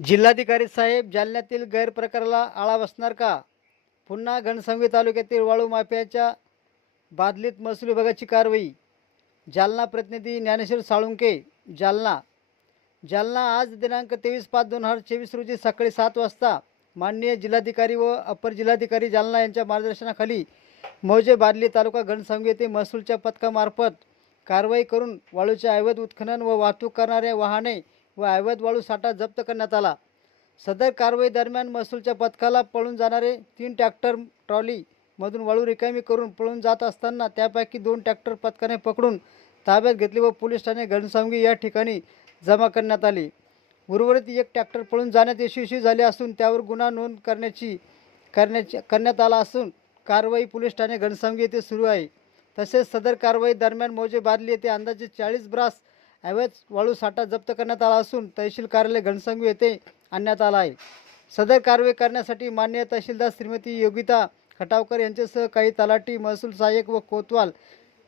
जिल्हाधिकारी साहेब जालन्यातील गैरप्रकाराला आळा बसणार का? पुन्हा घनसंगी तालुक्यातील वाळू माफियाच्या बादलीत महसूल विभागाची कारवाई. जालना प्रतिनिधी ज्ञानेश्वर साळुंके जालना. जालना आज दिनांक तेवीस पाच दोन हजार चोवीस रोजी सकाळी सात वाजता माननीय जिल्हाधिकारी व अपर जिल्हाधिकारी जालना यांच्या मार्गदर्शनाखाली मौजे बादली तालुका घनसंगी येथे महसूलच्या पथकामार्फत कारवाई करून वाळूच्या ऐवज उत्खनन व वाहतूक करणारे वाहने व अवैध वाळू साठा जप्त करण्यात आला. सदर कारवाई दरम्यान महसूलच्या पथकाला पळून जाणारे तीन ट्रॅक्टर ट्रॉलीमधून वाळू रिकामी करून पळून जात असताना त्यापैकी दोन ट्रॅक्टर पथकाने पकडून ताब्यात घेतले व पोलीस ठाणे घनसावंगी या ठिकाणी जमा करण्यात आली. उर्वरित एक ट्रॅक्टर पळून जाण्यात यशस्वी झाले असून त्यावर गुन्हा नोंद करण्याची करण्याची करण्यात आला असून कारवाई पोलीस ठाणे घनसावंगी येथे सुरू आहे. तसेच सदर कारवाई दरम्यान मोजे बादली येथे अंदाजे चाळीस ब्रास अवैध वाळू साठा जप्त करण्यात आला असून तहसील कार्यालय घनसंगी येथे आणण्यात आला आहे. सदर कारवाई करण्यासाठी मान्य तहसीलदार श्रीमती योगिता खटावकर यांच्यासह काही तलाठी महसूल सहाय्यक व कोतवाल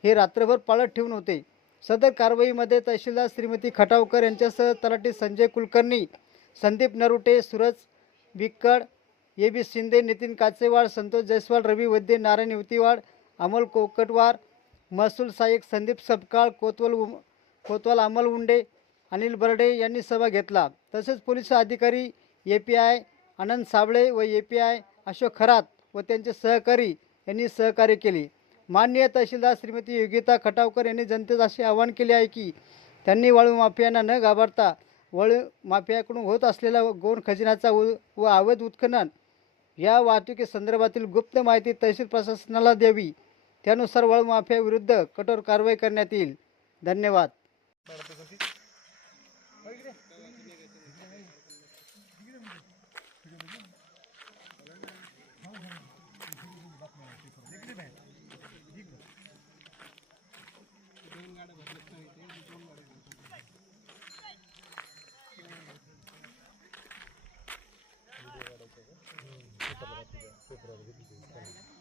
हे रात्रभर पाळत ठेवून होते. सदर कारवाईमध्ये तहसीलदार श्रीमती खटावकर यांच्यासह तलाठी संजय कुलकर्णी संदीप नरुटे सूरज बिक्कड ए बी शिंदे नितीन काचेवाड संतोष जयस्वाल रवी वैद्य नारायण युतीवाड अमोल कोकटवार महसूल सहाय्यक संदीप सपकाळ कोतवाल उम कोतवाल अमल उंडे अनिल बर्डे यांनी सभा घेतला. तसेच पोलीस अधिकारी A P I Anand Sabale व A P I Ashok Kharat व त्यांचे सहकारी यांनी सहकार्य केले. माननीय तहसीलदार श्रीमती योगिता खटावकर यांनी जनतेस असे आवाहन केले आहे की त्यांनी वाळू माफियांना न घाबरता वाळू माफियाकडून होत असलेला गोण खजिनाचा व व अवैध उत्खनन या वाहतुकीसंदर्भातील गुप्त माहिती तहसील प्रशासनाला द्यावी. त्यानुसार वाळू माफियाविरुद्ध कठोर कारवाई करण्यात येईल. धन्यवाद.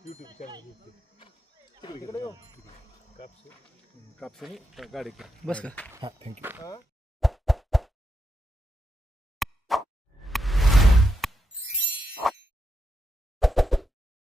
ಯೂಟ್ಯೂಬ್ ಚಾನಲ್ कापसाने गाडी बस का? हां थँक्यू